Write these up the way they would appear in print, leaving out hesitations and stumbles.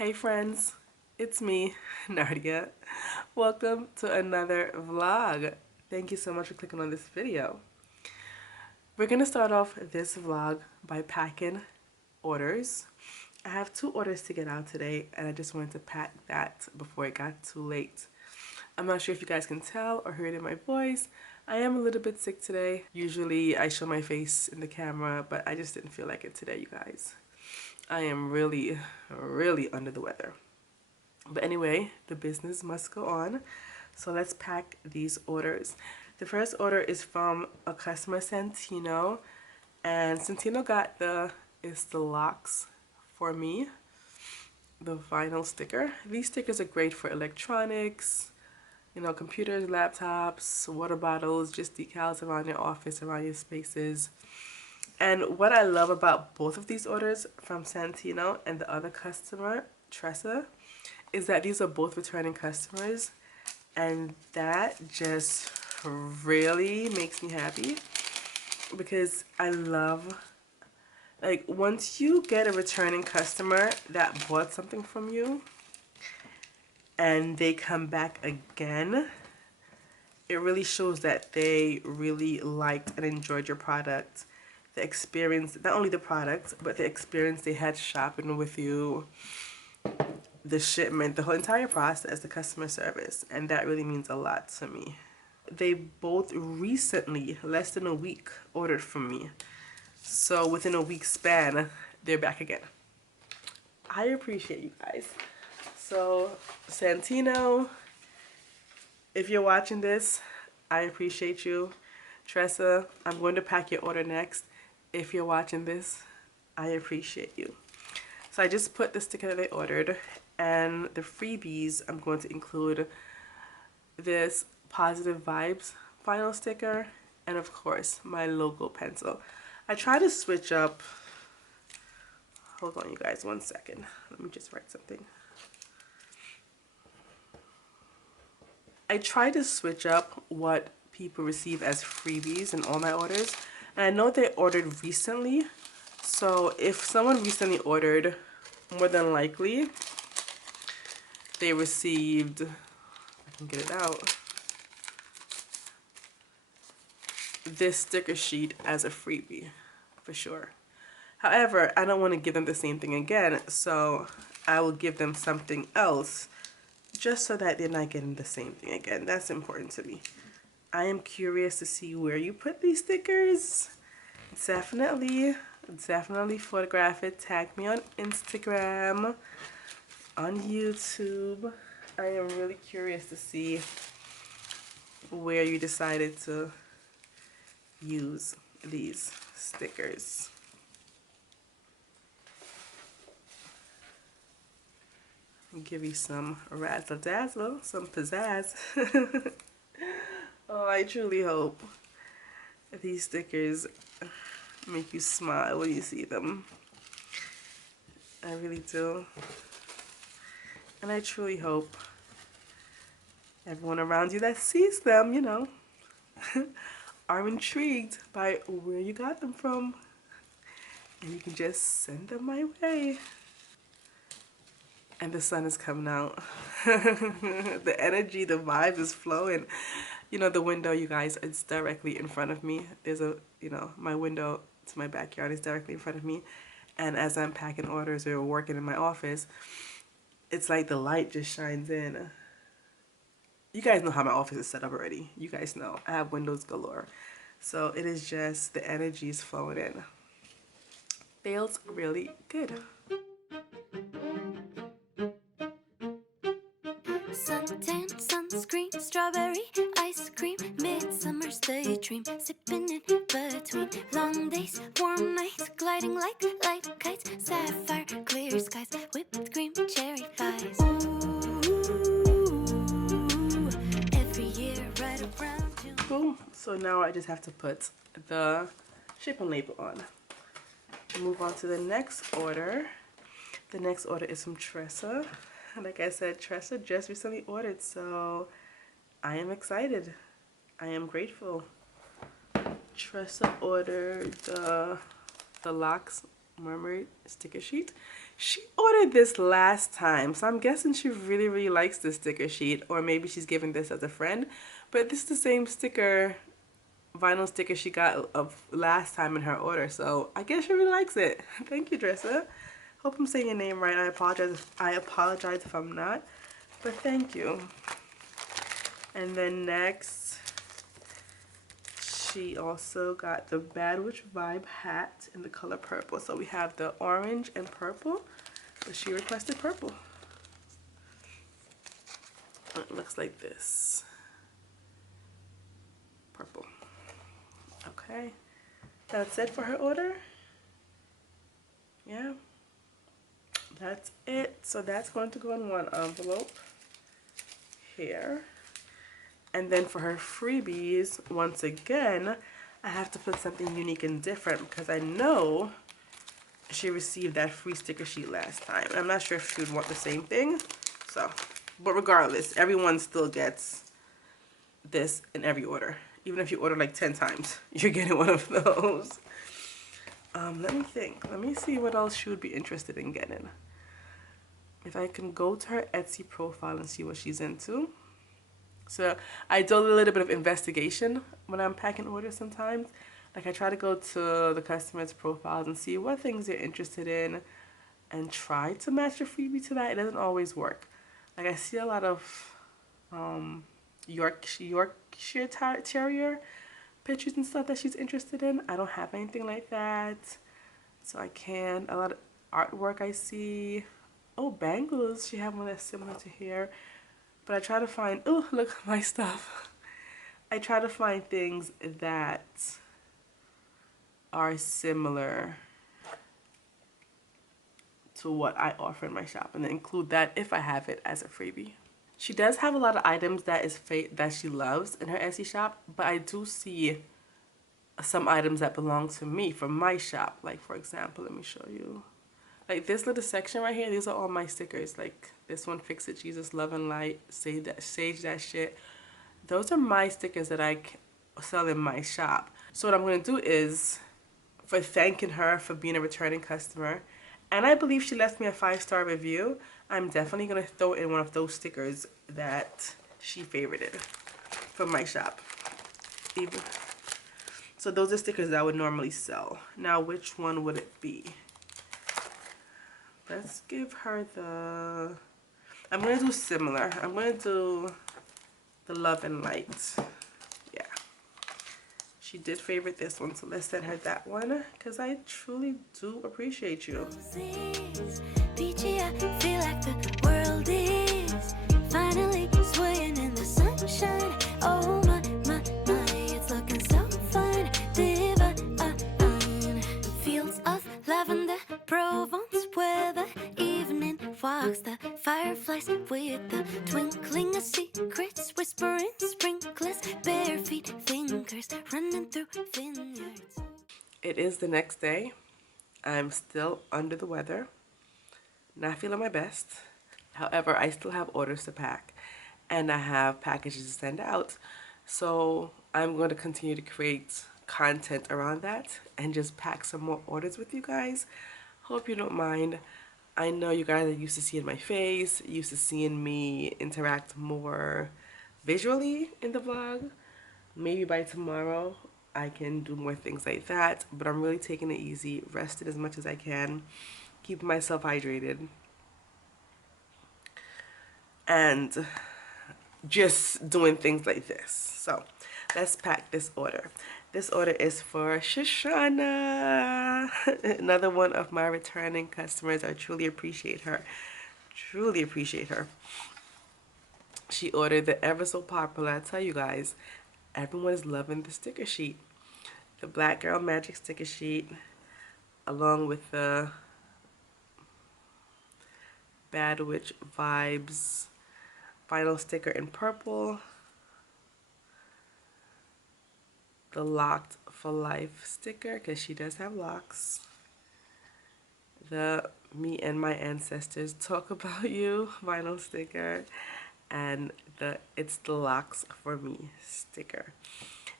Hey friends, it's me, Nardia. Welcome to another vlog. Thank you so much for clicking on this video. We're gonna start off this vlog by packing orders. I have 2 orders to get out today and I just wanted to pack that before it got too late. I'm not sure if you guys can tell or hear it in my voice. I am a little bit sick today. Usually I show my face in the camera, but I just didn't feel like it today, you guys. I am really under the weather. But anyway, the business must go on. So let's pack these orders. The first order is from a customer, Santino. And Santino got the locs for me. The vinyl sticker. These stickers are great for electronics, you know, computers, laptops, water bottles, just decals around your office, around your spaces. And what I love about both of these orders from Santino and the other customer, Tressa, is that these are both returning customers, and that just really makes me happy because I love, like, once you get a returning customer that bought something from you and they come back again, it really shows that they really liked and enjoyed your product. The experience, not only the product, but the experience they had shopping with you, the shipment, the whole entire process, the customer service, and that really means a lot to me. They both recently, less than a week, ordered from me. So within a week span, they're back again. I appreciate you guys. So Santino, if you're watching this, I appreciate you. Tressa, I'm going to pack your order next. If you're watching this, I appreciate you. So I just put the sticker that they ordered, and the freebies, I'm going to include this positive vibes vinyl sticker and of course my logo pencil. I try to switch up, hold on you guys 1 second, let me just write something. I try to switch up what people receive as freebies in all my orders, and I know they ordered recently, so if someone recently ordered, more than likely they received, I can get it out, this sticker sheet as a freebie for sure. However, I don't want to give them the same thing again, so I will give them something else just so that they're not getting the same thing again. That's important to me. I am curious to see where you put these stickers. Definitely photograph it. Tag me on Instagram, on YouTube. I am really curious to see where you decided to use these stickers. Give you some razzle dazzle, some pizzazz. Oh, I truly hope these stickers make you smile when you see them. I really do. And I truly hope everyone around you that sees them, you know, are intrigued by where you got them from. And you can just send them my way. And the sun is coming out. The energy, the vibe is flowing. You know, the window, you guys, it's directly in front of me. There's a, you know, my window to my backyard is directly in front of me. And as I'm packing orders or working in my office, it's like the light just shines in. You guys know how my office is set up already. You guys know. I have windows galore. So it is just, the energy is flowing in. Feels really good. Suntan, sunscreen, strawberry, ice cream, midsummer's daydream, sipping in between long days, warm nights, gliding like light kites, sapphire, clear skies, whipped cream, cherry pies. Ooh, every year right around June. Boom. So now I just have to put the shipping label on. Move on to the next order. The next order is from Tressa. Like I said, Tressa just recently ordered, so I am excited. I am grateful. Tressa ordered the locs mermaid sticker sheet. She ordered this last time, so I'm guessing she really, really likes this sticker sheet, or maybe she's giving this as a friend. But this is the same sticker, vinyl sticker she got of last time in her order, so I guess she really likes it. Thank you, Dressa. Hope I'm saying your name right. I apologize if I'm not, but thank you. And then next, she also got the Bad Witch Vibe hat in the color purple. So we have the orange and purple, but she requested purple. It looks like this. Purple. Okay. That's it for her order. Yeah. That's it. So that's going to go in one envelope here. And then for her freebies, once again, I have to put something unique and different because I know she received that free sticker sheet last time. I'm not sure if she would want the same thing. So, but regardless, everyone still gets this in every order. Even if you order like 10 times, you're getting one of those. Let me think. Let me see what else she would be interested in getting. If I can go to her Etsy profile and see what she's into. So I do a little bit of investigation when I'm packing orders sometimes. Like I try to go to the customers' profiles and see what things they're interested in and try to match a freebie to that. It doesn't always work. Like I see a lot of Yorkshire Terrier pictures and stuff that she's interested in. I don't have anything like that. So I can. A lot of artwork I see. Oh, bangles. She have one that's similar to here. But I try to find, oh, look at my stuff. I try to find things that are similar to what I offer in my shop and then include that if I have it as a freebie. She does have a lot of items that she loves in her Etsy shop, but I do see some items that belong to me from my shop. Like for example, let me show you. Like this little section right here, these are all my stickers. Like this one, Fix It Jesus, Love and Light, Sage That Shit. Those are my stickers that I sell in my shop. So what I'm going to do is, for thanking her for being a returning customer, and I believe she left me a 5-star review, I'm definitely going to throw in one of those stickers that she favorited from my shop. So those are stickers that I would normally sell. Now, which one would it be? Let's give her the... I'm going to do similar. I'm going to do the Love and Light. Yeah. She did favorite this one, so let's send her that one because I truly do appreciate you. Peachy, I feel like the world is finally swaying in the sunshine. Oh my, it's looking so fine. Divine. Fields of lavender, Provence weather, evening walks, the fireflies with the twinkling of secrets, whispering sprinklers, bare feet, fingers running through vineyards. It is the next day. I'm still under the weather, not feeling my best. However, I still have orders to pack and I have packages to send out. So I'm going to continue to create content around that and just pack some more orders with you guys. Hope you don't mind. I know you guys are used to seeing my face, used to seeing me interact more visually in the vlog. Maybe by tomorrow I can do more things like that, but I'm really taking it easy, resting as much as I can, keeping myself hydrated, and just doing things like this. So let's pack this order. This order is for Shoshana, another one of my returning customers. I truly appreciate her. Truly appreciate her. She ordered the ever so popular, I tell you guys, everyone is loving the sticker sheet. The Black Girl Magic sticker sheet, along with the Bad Witch Vibes vinyl sticker in purple, the Locked for Life sticker, because she does have locks, the Me and My Ancestors Talk About You vinyl sticker, and the It's the Locks for Me sticker.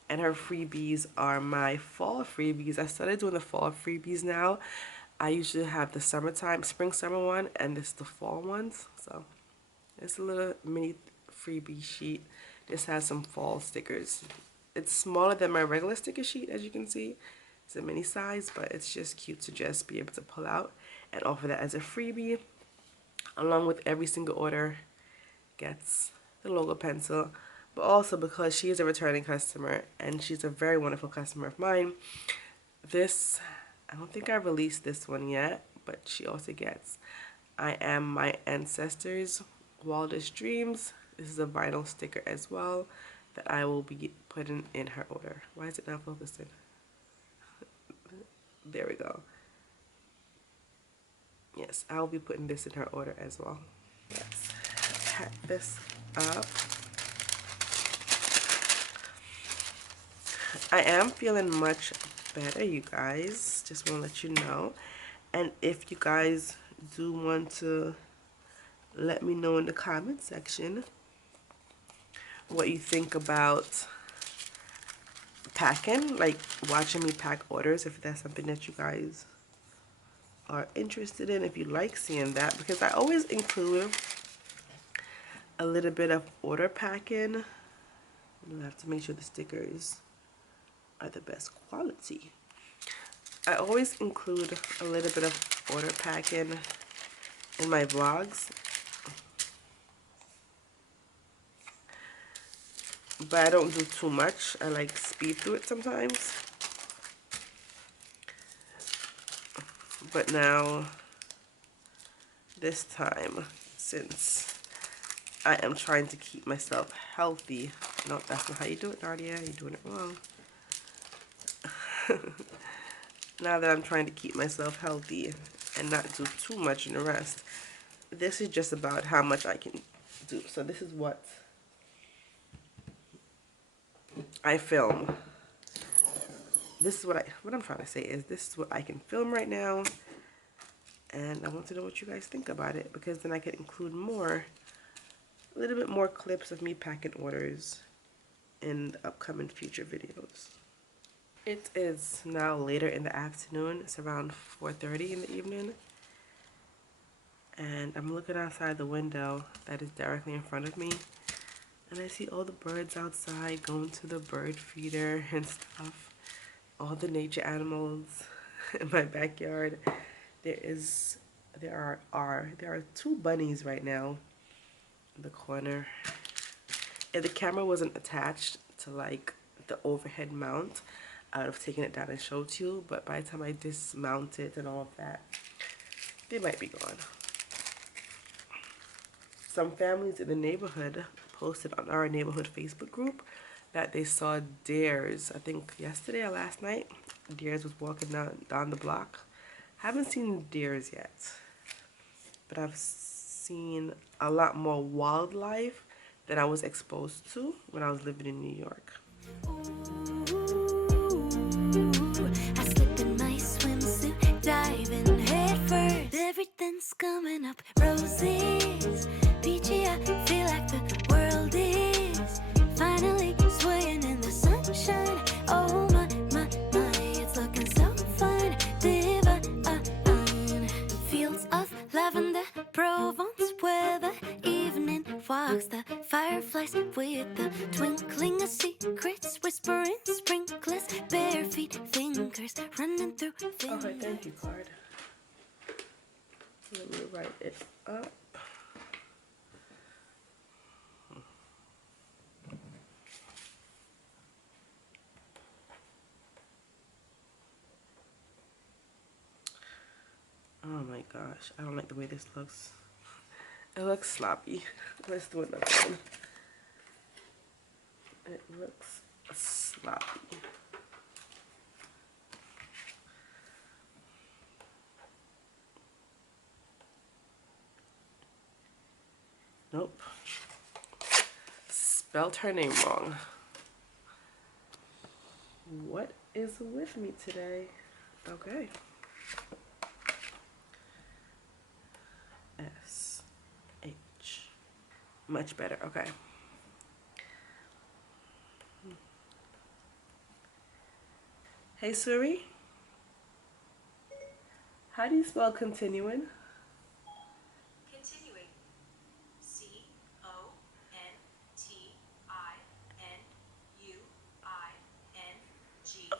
And her freebies are my fall freebies. I started doing the fall freebies now. I usually have the summertime, spring summer one, and this the fall ones. So it's a little mini freebie sheet. This has some fall stickers. It's smaller than my regular sticker sheet, as you can see. It's a mini size, but it's just cute to just be able to pull out and offer that as a freebie. Along with every single order gets the logo pencil, but also because she is a returning customer and she's a very wonderful customer of mine, this, I don't think I released this one yet, but she also gets I Am My Ancestors' Wildest Dreams. This is a vinyl sticker as well that I will be putting in her order. Why is it not focusing? There we go. Yes, I'll be putting this in her order as well. Let's pack this up. I am feeling much better, you guys. Just want to let you know. And if you guys do want to let me know in the comment section what you think about packing, like watching me pack orders, if that's something that you guys are interested in, if you like seeing that, because I always include a little bit of order packing. I have to make sure the stickers are the best quality. I always include a little bit of order packing in my vlogs, but I don't do too much. I like speed through it sometimes. But now, this time, since I am trying to keep myself healthy. No, that's not how you do it, Nardia. You're doing it wrong. Now that I'm trying to keep myself healthy and not do too much in the rest, this is just about how much I can do. So this is what I film. This is what I'm trying to say is this is what I can film right now. And I want to know what you guys think about it, because then I can include more, a little bit more clips of me packing orders in the upcoming future videos. It is now later in the afternoon. It's around 4:30 in the evening. And I'm looking outside the window that is directly in front of me. And I see all the birds outside going to the bird feeder and stuff. All the nature animals in my backyard. There are two bunnies right now in the corner. If the camera wasn't attached to like the overhead mount, I would have taken it down and showed you, but by the time I dismount it and all of that, they might be gone. Some families in the neighborhood posted on our neighborhood Facebook group that they saw deers, I think yesterday or last night. Deers was walking down the block. Haven't seen deers yet, but I've seen a lot more wildlife than I was exposed to when I was living in New York. I slip in my swimsuit, diving head first. Everything's coming up roses. Peachy, I feel like the world is finally swaying in the sunshine. Oh my, it's looking so fine. Divine. Fields of lavender, Provence weather. Evening walks, the fireflies with the twinkling of secrets, whispering sprinklers, bare feet, fingers running through fingers. Okay, thank you, card. Let me write it up. Oh my gosh, I don't like the way this looks. It looks sloppy. Let's do another one. It looks sloppy. Nope. Spelled her name wrong. What is with me today? Okay. S-H. Much better. Okay. Hey Suri. How do you spell continuing? Continuing. Continuing.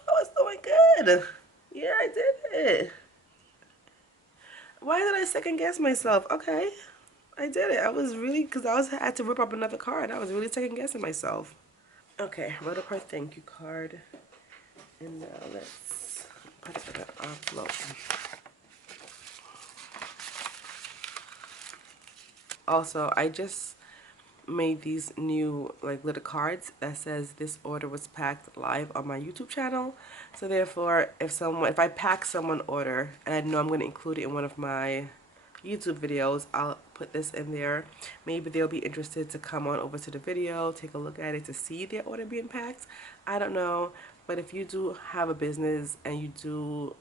Oh, it's doing good. Yeah, I did it. Why did I second guess myself? Okay, I did it. I was really, because had to rip up another card. I was really second guessing myself. Okay, wrote up our thank you card. And now let's put it in an envelope. Also, I just made these new like little cards that says this order was packed live on my YouTube channel. So therefore, if I pack someone order and I know I'm going to include it in one of my YouTube videos, I'll put this in there. Maybe they'll be interested to come on over to the video, take a look at it to see their order being packed. I don't know, but if you do have a business and you do,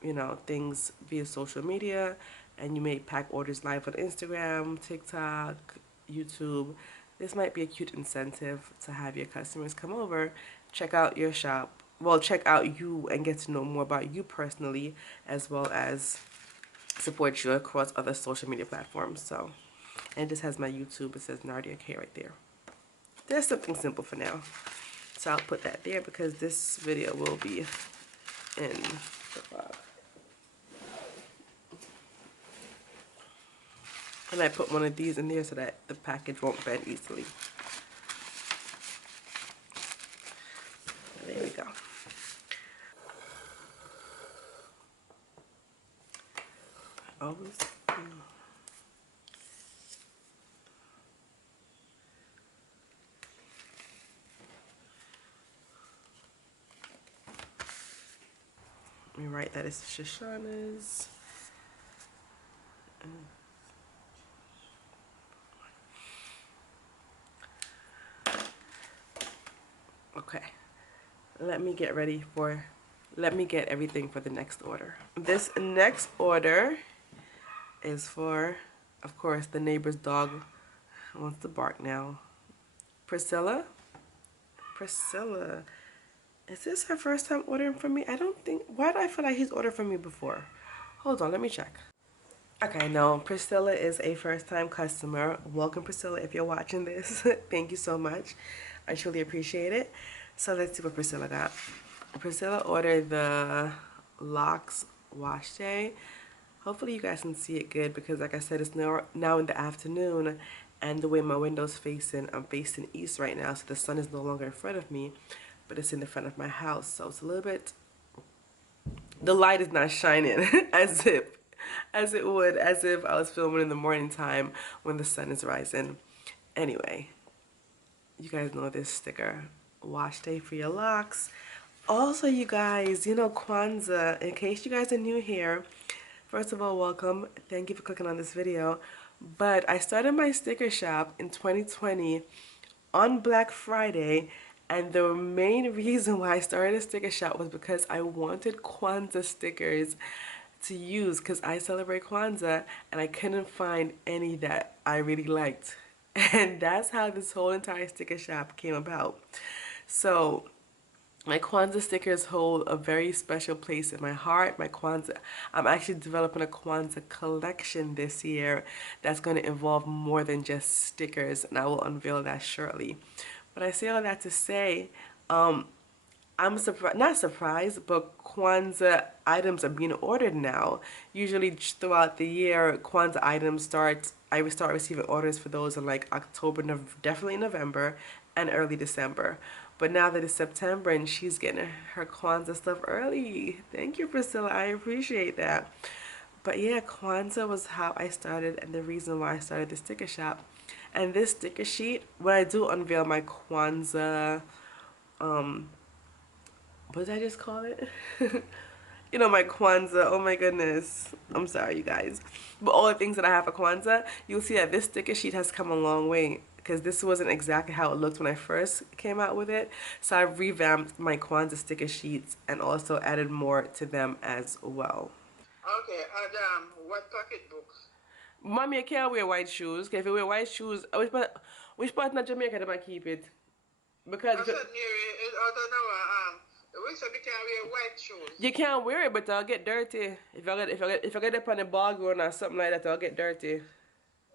you know, things via social media and you may pack orders live on Instagram, TikTok, YouTube, this might be a cute incentive to have your customers come over, check out your shop, well, check out you and get to know more about you personally, as well as support you across other social media platforms. So, and it just has my YouTube. It says Nardia K right there. There's something simple for now. So I'll put that there because this video will be in the vlog. And I put one of these in there so that the package won't bend easily. There we go. Always. Let me write that it's Shoshana's. Okay. Let me get everything for the next order. This next order is for, of course, the neighbor's dog wants to bark now. Priscilla. Is this her first time ordering from me? I don't think, why do I feel like he's ordered from me before? Hold on, let me check. Okay, no, Priscilla is a first-time customer. Welcome, Priscilla, if you're watching this. Thank you so much. I truly appreciate it. So let's see what Priscilla got. Priscilla ordered the locs wash day. Hopefully you guys can see it good because like I said, it's now in the afternoon and the way my window's facing, I'm facing east right now, so the sun is no longer in front of me, but it's in the front of my house. So it's a little bit, the light is not shining as if I was filming in the morning time when the sun is rising. Anyway, you guys know this sticker, wash day for your locks. Also, you guys, you know Kwanzaa, in case you guys are new here, first of all, welcome. Thank you for clicking on this video. But I started my sticker shop in 2020 on Black Friday, and the main reason why I started a sticker shop was because I wanted Kwanzaa stickers to use because I celebrate Kwanzaa and I couldn't find any that I really liked. And that's how this whole entire sticker shop came about. So my Kwanzaa stickers hold a very special place in my heart. I'm actually developing a Kwanzaa collection this year that's going to involve more than just stickers, and I will unveil that shortly. But I say all that to say, I'm not surprised, but Kwanzaa items are being ordered now. Usually throughout the year, Kwanzaa items I would start receiving orders for those in like October, definitely November, and early December. But now that it's September and she's getting her Kwanzaa stuff early. Thank you, Priscilla. I appreciate that. But yeah, Kwanzaa was how I started and the reason why I started the sticker shop. And this sticker sheet, when I do unveil my Kwanzaa, what did I just call it? You know, my Kwanzaa, oh my goodness. I'm sorry, you guys. But all the things that I have for Kwanzaa, you'll see that this sticker sheet has come a long way because this wasn't exactly how it looked when I first came out with it. So I revamped my Kwanzaa sticker sheets and also added more to them as well. Okay, Adam, what pocketbook? Mommy, I can't wear white shoes. Okay, if you wear white shoes, which part in Jamaica do I keep it? Because I said here, it out of our We said we can wear white shoes. You can't wear it, but it'll get dirty. If I get up on the ball ground or something like that, it'll get dirty.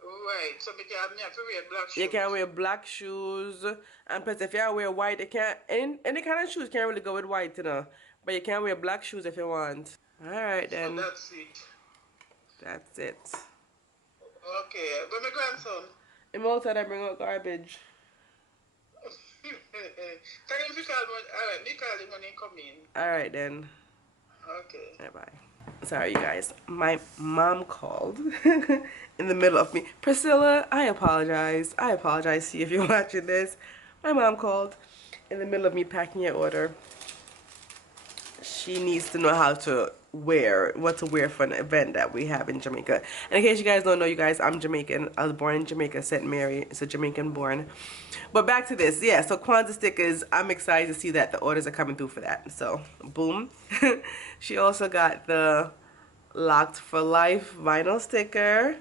Right, so we can have to wear black You can shoes. wear black shoes, and plus if you wear white, you can't. Any kind of shoes can't really go with white, you know. But you can wear black shoes if you want. All right So then, that's it. that's it. Okay, but my grandson. I'm outside. I bring out garbage. Tell him to call me. Alright, me call him when he come in. All right then. Okay. Bye bye. Sorry, you guys. My mom called in the middle of me. Priscilla, I apologize. I apologize to you if you're watching this. My mom called in the middle of me packing your order. She needs to know how to wear, what to wear for an event that we have in Jamaica. And in case you guys don't know, you guys, I'm Jamaican. I was born in Jamaica, St. Mary. It's a Jamaican born. But back to this. Yeah, so Kwanzaa stickers, I'm excited to see that the orders are coming through for that. So, boom. She also got the Locked for Life vinyl sticker.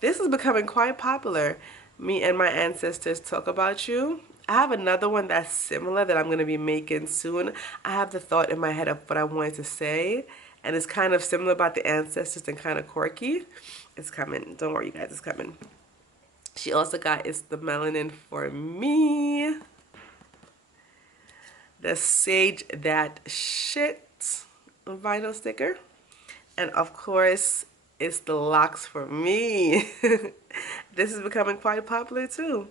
This is becoming quite popular. Me and my ancestors talk about you. I have another one that's similar that I'm going to be making soon. I have the thought in my head of what I wanted to say, and it's kind of similar about the ancestors and kind of quirky. It's coming. Don't worry, you guys, it's coming. She also got It's the Melanin for Me, the Sage That Shit vinyl sticker, and of course, It's the Locks for Me. This is becoming quite popular too.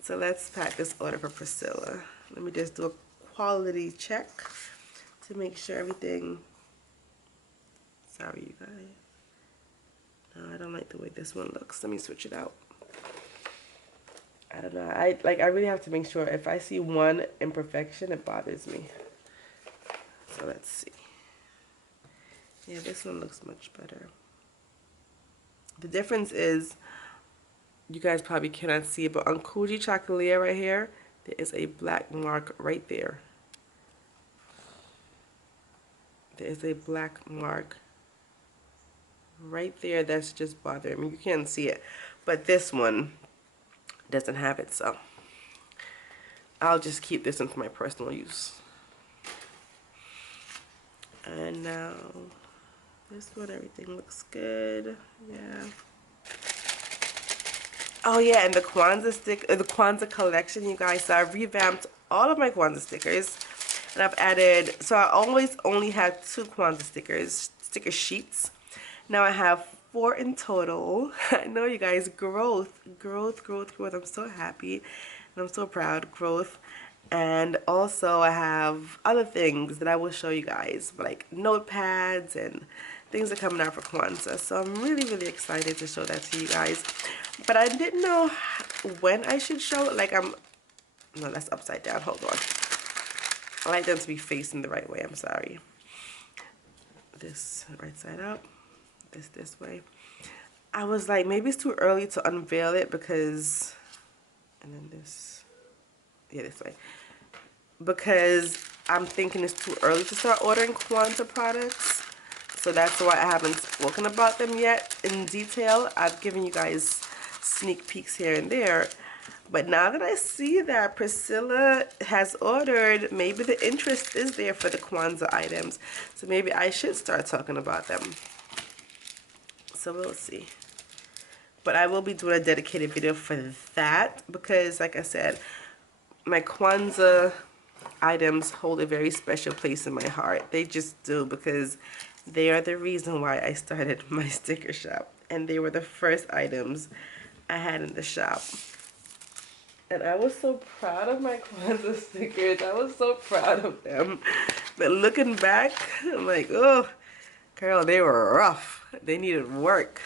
So let's pack this order for Priscilla. Let me just do a quality check to make sure everything. Sorry, you guys. No, I don't like the way this one looks. Let me switch it out. I don't know. I really have to make sure if I see one imperfection, it bothers me. So let's see. Yeah, this one looks much better. The difference is, you guys probably cannot see it, but on Kuji Chocolate right here, there is a black mark right there. There is a black mark right there that's just bothering me. You can't see it, but this one doesn't have it, so I'll just keep this one for my personal use. And now this one, everything looks good. Yeah. Oh yeah, and the Kwanzaa collection, you guys. So I revamped all of my Kwanzaa stickers, and I've added. So I always only had 2 Kwanzaa sticker sheets. Now I have 4 in total. I know, you guys. Growth. I'm so happy, and I'm so proud. Growth. And also I have other things that I will show you guys, like notepads and things are coming out for Kwanzaa. So I'm really excited to show that to you guys. But I didn't know when I should show it. Like no, that's upside down. Hold on. I like them to be facing the right way. I'm sorry. This right side up. This way. I was like, maybe it's too early to unveil it because, and then this, yeah, this way. Because I'm thinking it's too early to start ordering Kwanzaa products. So that's why I haven't spoken about them yet in detail. I've given you guys sneak peeks here and there. But now that I see that Priscilla has ordered, maybe the interest is there for the Kwanzaa items. So maybe I should start talking about them. So we'll see. But I will be doing a dedicated video for that because, like I said, my Kwanzaa items hold a very special place in my heart. They just do, because they are the reason why I started my sticker shop, and they were the first items I had in the shop. And I was so proud of my Kwanzaa stickers. I was so proud of them. But looking back, I'm like, oh, girl, they were rough. They needed work.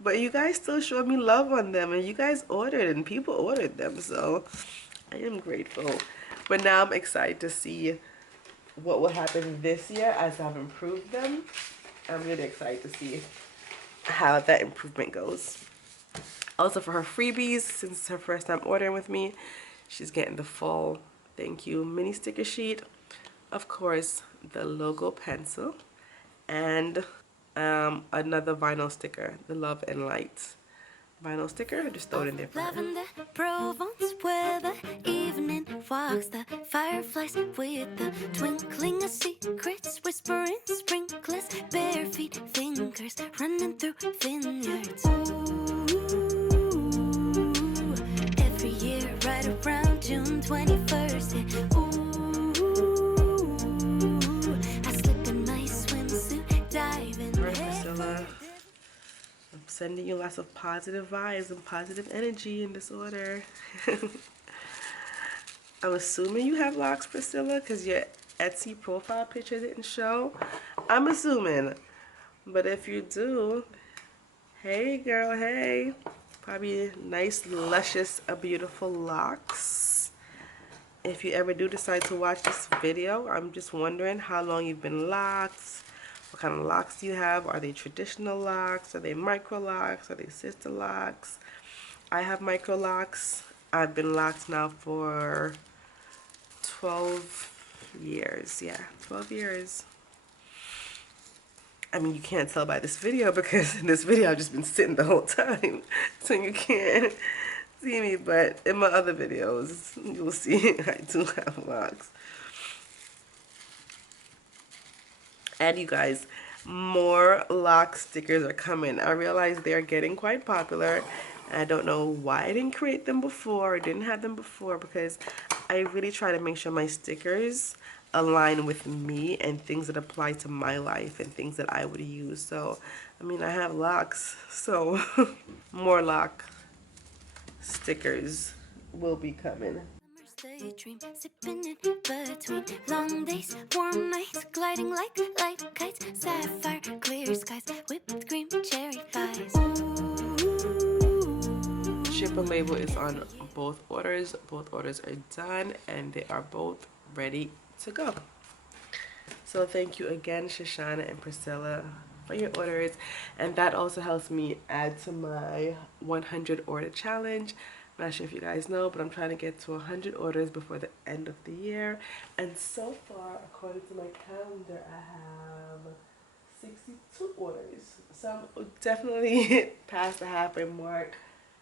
But you guys still showed me love on them, and you guys ordered, and people ordered them, so I am grateful. But now I'm excited to see what will happen this year as I've improved them. I'm really excited to see how that improvement goes. Also, for her freebies, since it's her first time ordering with me, she's getting the full thank you mini sticker sheet. Of course, the logo pencil, and another vinyl sticker, the Love and Light vinyl sticker. Just throw it in there for her. Lavender, Provence weather, evening walks, the fireflies with the twinkling of secrets, whispering sprinklers, bare feet, fingers running through vineyards. Ooh, every year right around June 21st, yeah. Ooh, I slip in my swimsuit, dive in. All right, Priscilla. I'm sending you lots of positive vibes and positive energy in this order. I'm assuming you have locks, Priscilla, because your Etsy profile picture didn't show. I'm assuming. But if you do, hey girl, hey. Probably nice, luscious, beautiful locks. If you ever do decide to watch this video, I'm just wondering how long you've been locked. What kind of locks do you have? Are they traditional locks? Are they micro locks? Are they sister locks? I have micro locks. I've been locked now for 12 years. Yeah, 12 years. I mean, you can't tell by this video because in this video I've just been sitting the whole time. So you can't see me, but in my other videos, you'll see I do have locks. And you guys, more lock stickers are coming. I realize they're getting quite popular. I don't know why I didn't create them before or didn't have them before, because I really try to make sure my stickers align with me and things that apply to my life and things that I would use. So, I mean, I have locks, so more lock stickers will be coming. Daydream, sipping in between long days, warm nights, gliding like light kites, sapphire clear skies, whipped cream cherry pies. Ship and label is on both orders. Both orders are done and they are both ready to go. So thank you again, Shoshana and Priscilla, for your orders, and that also helps me add to my 100 order challenge. I'm not sure if you guys know, but I'm trying to get to 100 orders before the end of the year, and so far, according to my calendar, I have 62 orders, so I'm definitely past the halfway mark.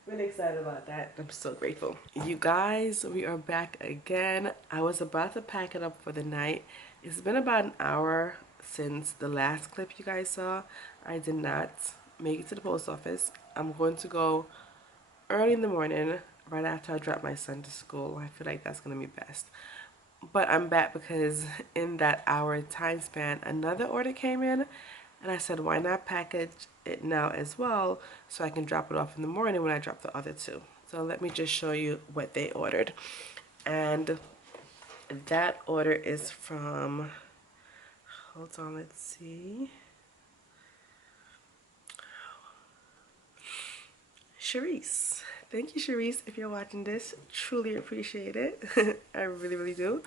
Really excited about that. I'm so grateful. You guys, we are back again. I was about to pack it up for the night. It's been about an hour since the last clip you guys saw. I did not make it to the post office. I'm going to go early in the morning, right after I drop my son to school. I feel like that's going to be best. But I'm back because in that hour time span, another order came in. And I said, why not package it now as well so I can drop it off in the morning when I drop the other two. So let me just show you what they ordered. And that order is from, hold on, let's see. Sharice. Thank you, Sharice, if you're watching this. Truly appreciate it. I really, really do.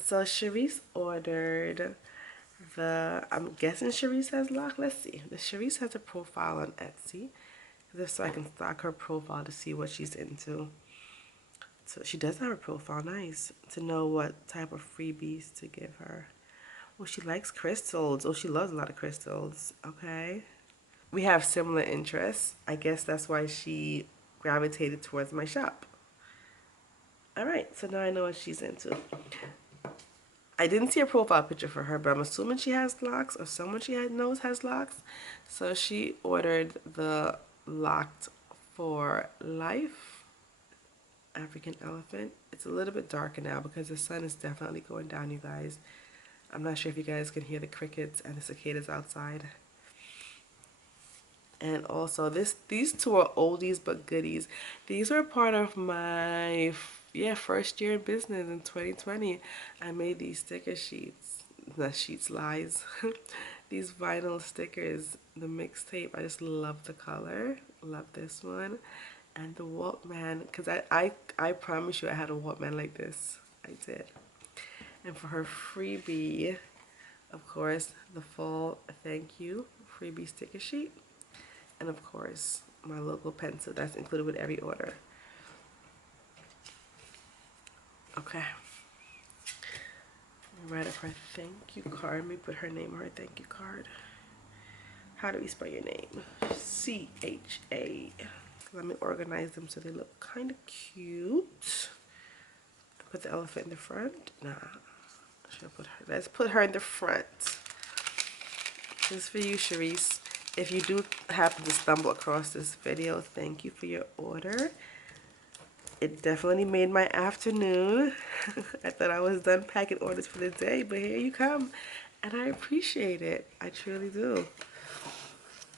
So Sharice ordered I'm guessing Sharice has lock. Let's see. The Sharice has a profile on Etsy. Just so I can stalk her profile to see what she's into. So she does have a profile. Nice. To know what type of freebies to give her. Oh, she likes crystals. Oh, she loves a lot of crystals. Okay. We have similar interests. I guess that's why she gravitated towards my shop. Alright, so now I know what she's into. I didn't see a profile picture for her, but I'm assuming she has locks, or someone she knows has locks. So she ordered the Locked for Life African elephant. It's a little bit darker now because the sun is definitely going down, you guys. I'm not sure if you guys can hear the crickets and the cicadas outside. And also these two are oldies but goodies. These were part of my first year in business in 2020. I made these sticker sheets. Not sheets, lies. These vinyl stickers, the mixtape. I just love the color. Love this one. And the Walkman, because I promise you I had a Walkman like this. I did. And for her freebie, of course, the full thank you freebie sticker sheet. And of course, my logo pencil that's included with every order. Okay. Write up her thank you card. Let me put her name on her thank you card. How do we spell your name? C-H-A. Let me organize them so they look kind of cute. Put the elephant in the front. Nah, should I put her? Let's put her in the front. This is for you, Sharice. If you do happen to stumble across this video, thank you for your order. It definitely made my afternoon. I thought I was done packing orders for the day, but here you come. And I appreciate it. I truly do.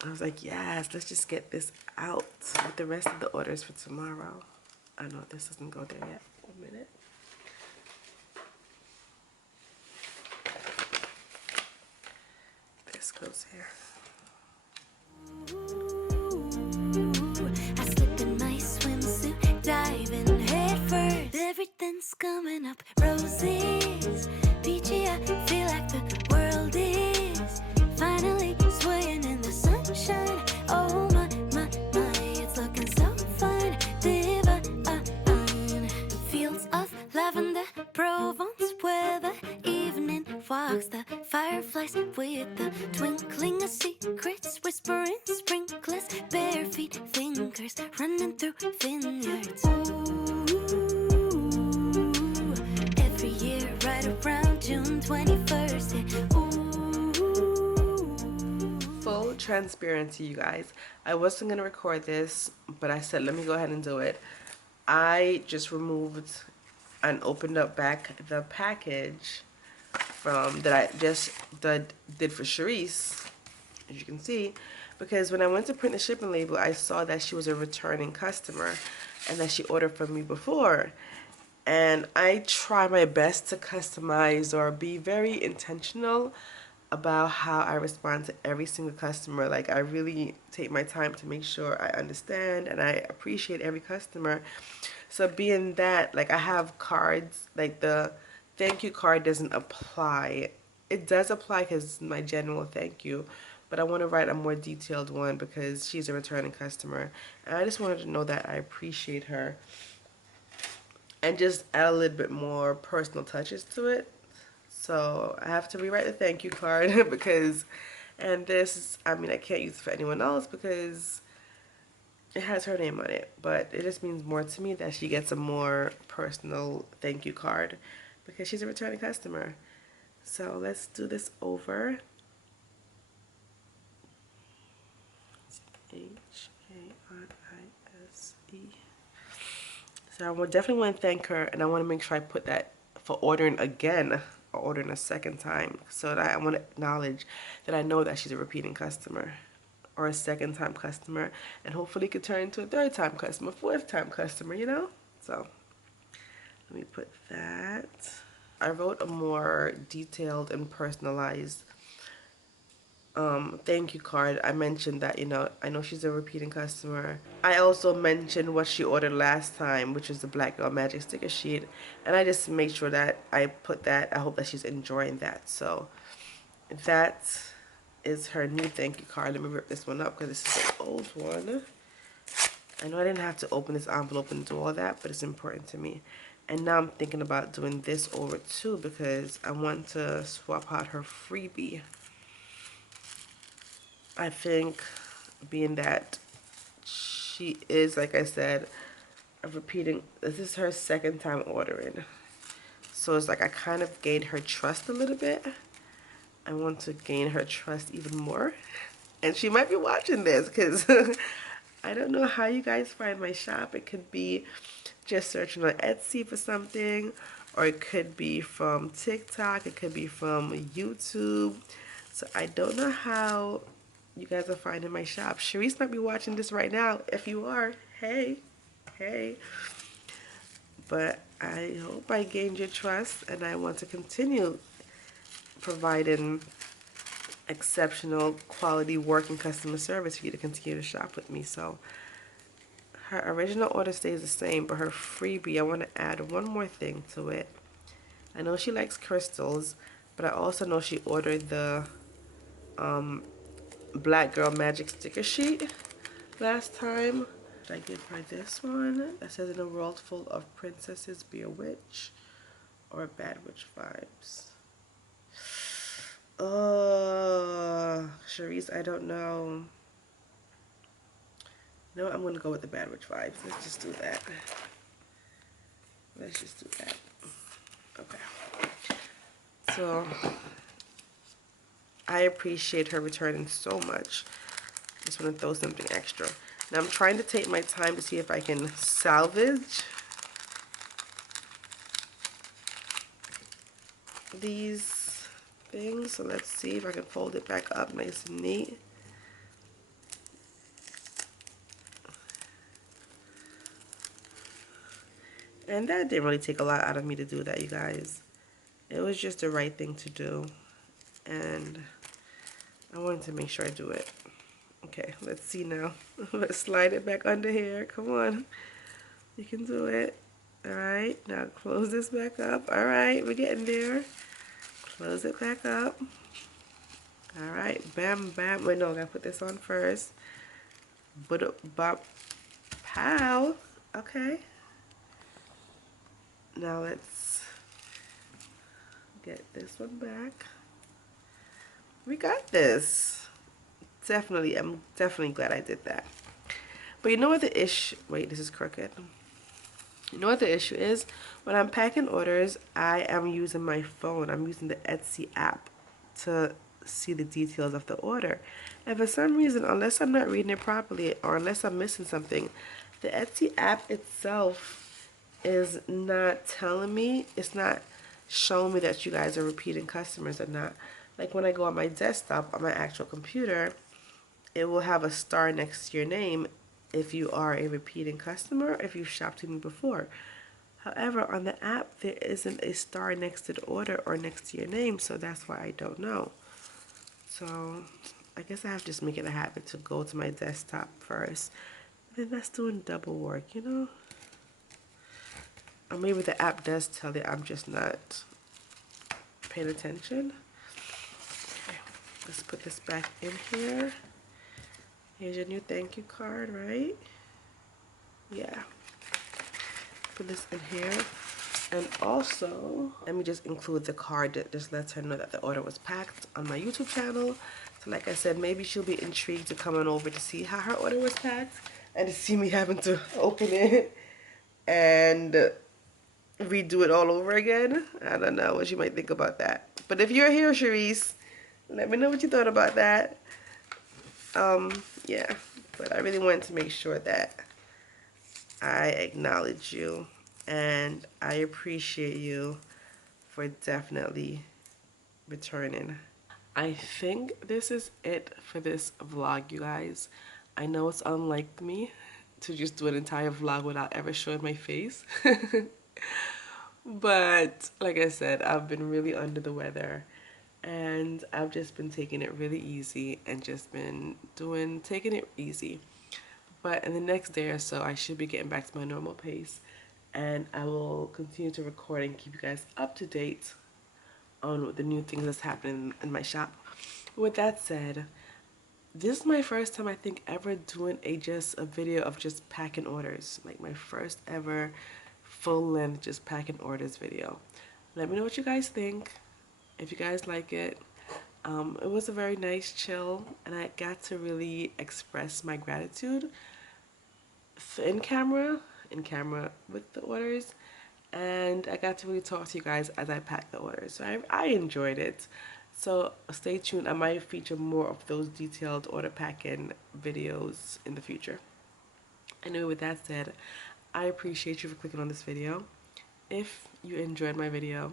I was like, yes, let's just get this out with the rest of the orders for tomorrow. I know this doesn't go there yet. 1 minute. This goes here. I slip in my swimsuit, diving head first. Everything's coming up roses. Peachy, I feel like the world is finally swaying in the sunshine. Oh my, it's looking so fine. Divine. Fields of lavender, Provence weather. Evening walks, the fireflies with the twinkling of secrets, whispering sprinklers, bare feet, fingers running through vineyards. Ooh, every year right around June 21st. Yeah. Ooh. Full transparency, you guys. I wasn't gonna record this, but I said let me go ahead and do it. I just removed and opened up back the package from that I just did for Sharice, as you can see, because when I went to print the shipping label, I saw that she was a returning customer and that she ordered from me before. And I try my best to customize or be very intentional about how I respond to every single customer. Like, I really take my time to make sure I understand and I appreciate every customer. So being that, like, I have cards, like the thank you card doesn't apply. It does apply because my general thank you, but I want to write a more detailed one because she's a returning customer. And I just wanted to know that I appreciate her and just add a little bit more personal touches to it. So I have to rewrite the thank you card because, and this, I mean, I can't use it for anyone else because it has her name on it, but it just means more to me that she gets a more personal thank you card because she's a returning customer. So let's do this over. H-A-R-I-S-E. So I would definitely want to thank her, and I want to make sure I put that for ordering again or ordering a second time, so that I want to acknowledge that I know that she's a repeating customer or a second time customer, and hopefully could turn into a third time customer, fourth time customer, you know? So let me put that. I wrote a more detailed and personalized thank you card. I mentioned that, you know, I know she's a repeating customer. I also mentioned what she ordered last time, which was the Black Girl Magic sticker sheet, and I just made sure that I put that. I hope that she's enjoying that. So that is her new thank you card. Let me rip this one up because this is the old one. I know I didn't have to open this envelope and do all that, but it's important to me. And now I'm thinking about doing this over too because I want to swap out her freebie. I think being that she is, like I said, repeating, this is her second time ordering. So it's like I kind of gained her trust a little bit. I want to gain her trust even more. And she might be watching this because I don't know how you guys find my shop. It could be just searching on Etsy for something, or it could be from TikTok, it could be from YouTube. So I don't know how you guys are finding my shop. Sharice might be watching this right now. If you are, hey. But I hope I gained your trust, and I want to continue providing exceptional quality work and customer service for you to continue to shop with me. So her original order stays the same, but her freebie, I want to add one more thing to it. I know she likes crystals, but I also know she ordered the Black Girl Magic sticker sheet last time. Should I give her this one that says, in a world full of princesses, be a witch, or bad witch vibes? Sharice, I don't know. No, I'm gonna go with the Bad Witch vibes. Let's just do that. Let's just do that. Okay. So I appreciate her returning so much. Just want to throw something extra. Now I'm trying to take my time to see if I can salvage these things. So let's see if I can fold it back up nice and neat. And that didn't really take a lot out of me to do that, you guys. It was just the right thing to do. And I wanted to make sure I do it. Okay, let's see now. Let's slide it back under here. Come on. You can do it. Alright, now close this back up. Alright, we're getting there. Close it back up. Alright, bam, bam. Wait, no, I gotta put this on first. Bop, pow. Okay. Now let's get this one back. We got this. Definitely, I'm definitely glad I did that. But you know what the issue, wait, this is crooked. You know what the issue is? When I'm packing orders, I am using my phone. I'm using the Etsy app to see the details of the order. And for some reason, unless I'm not reading it properly or unless I'm missing something, the Etsy app itself is not telling me, it's not showing me that you guys are repeating customers or not. Like when I go on my desktop, on my actual computer, it will have a star next to your name if you are a repeating customer, if you've shopped with me before. However, on the app, there isn't a star next to the order or next to your name, so that's why I don't know. So I guess I have to just make it a habit to go to my desktop first. Then that's doing double work, you know? Or maybe the app does tell you, I'm just not paying attention. Okay, let's put this back in here. Here's your new thank you card, right? Yeah. Put this in here. And also, let me just include the card that just lets her know that the order was packed on my YouTube channel. So like I said, maybe she'll be intrigued to come on over to see how her order was packed and to see me having to open it and redo it all over again. I don't know what you might think about that. But if you're here, Charisse, let me know what you thought about that. Yeah, but I really wanted to make sure that I acknowledge you and I appreciate you for definitely returning. I think this is it for this vlog, you guys. I know it's unlike me to just do an entire vlog without ever showing my face. But like I said, I've been really under the weather and I've just been taking it really easy and just been taking it easy. But in the next day or so, I should be getting back to my normal pace and I will continue to record and keep you guys up to date on the new things that's happening in my shop. With that said, this is my first time I think ever doing a video of just packing orders. Like my first ever full length just packing orders video. Let me know what you guys think. If you guys like it. It was a very nice chill and I got to really express my gratitude in camera with the orders, and I got to really talk to you guys as I packed the orders. So I enjoyed it. So stay tuned. I might feature more of those detailed order packing videos in the future. Anyway, with that said, I appreciate you for clicking on this video. If you enjoyed my video,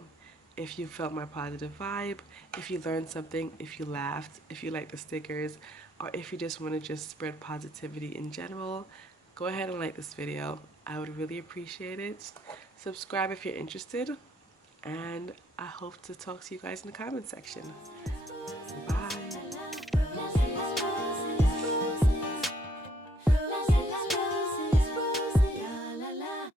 if you felt my positive vibe, if you learned something, if you laughed, if you like the stickers, or if you just want to just spread positivity in general, go ahead and like this video. I would really appreciate it. Subscribe if you're interested, and I hope to talk to you guys in the comment section.